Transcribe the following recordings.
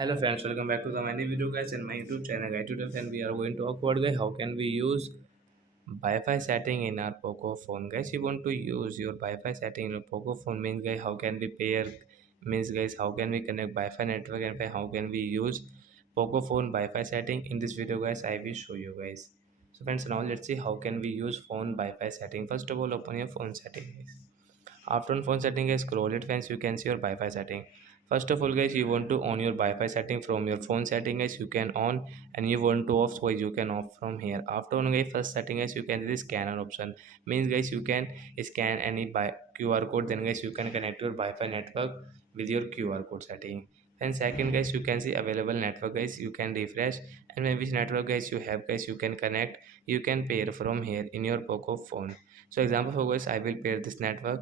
Hello friends, welcome back to the many video guys in my YouTube channel. Guys, today friend we are going to talk about guys how can we use Wi-Fi setting in our Poco phone. Guys, you want to use your Wi-Fi setting in your Poco phone means guys how can we pair means guys how can we connect Wi-Fi network and how can we use Poco phone Wi-Fi setting. In this video guys I will show you guys. So friends, now let's see how can we use phone Wi-Fi setting. First of all, open your phone setting guys. After on phone setting guys, scroll it friends, you can see your Wi-Fi setting. First of all guys, you want to on your Wi-Fi setting from your phone setting guys, you can on, and you want to off, so you can off from here. After on guys, first setting guys, you can see the scanner option. Means guys you can scan any by QR code, then guys you can connect your Wi-Fi network with your QR code setting. Then second guys, you can see available network guys, you can refresh, and when which network guys you have guys, you can connect, you can pair from here in your Poco phone. So example for guys, I will pair this network.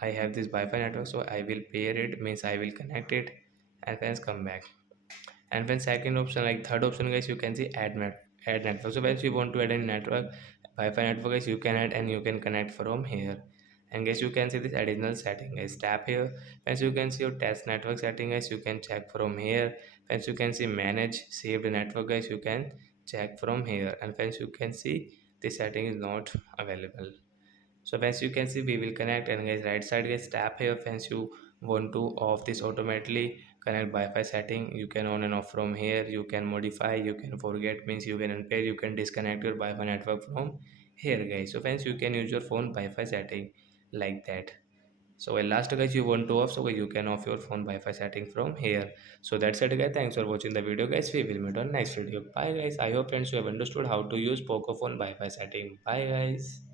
I have this Wi-Fi network, so I will pair it, means I will connect it, and then come back. And then second option, like third option guys, you can see add network. So once you want to add a network, Wi-Fi network guys, you can add and you can connect from here. And guys, you can see this additional setting guys, tap here. Once you can see your test network setting guys, you can check from here. Once you can see manage saved network guys, you can check from here. And once you can see this setting is not available. So as you can see, we will connect, and guys right side guys tap here. Once you want to off this automatically connect Wi-Fi setting, you can on and off from here. You can modify, you can forget, means you can unpair, you can disconnect your Wi-Fi network from here guys. So friends, you can use your phone Wi-Fi setting like that. So when last guys you want to off, so you can off your phone Wi-Fi setting from here. So that's it guys, thanks for watching the video guys, we will meet on next video. Bye guys, I hope friends you have understood how to use Poco phone Wi-Fi setting. Bye guys.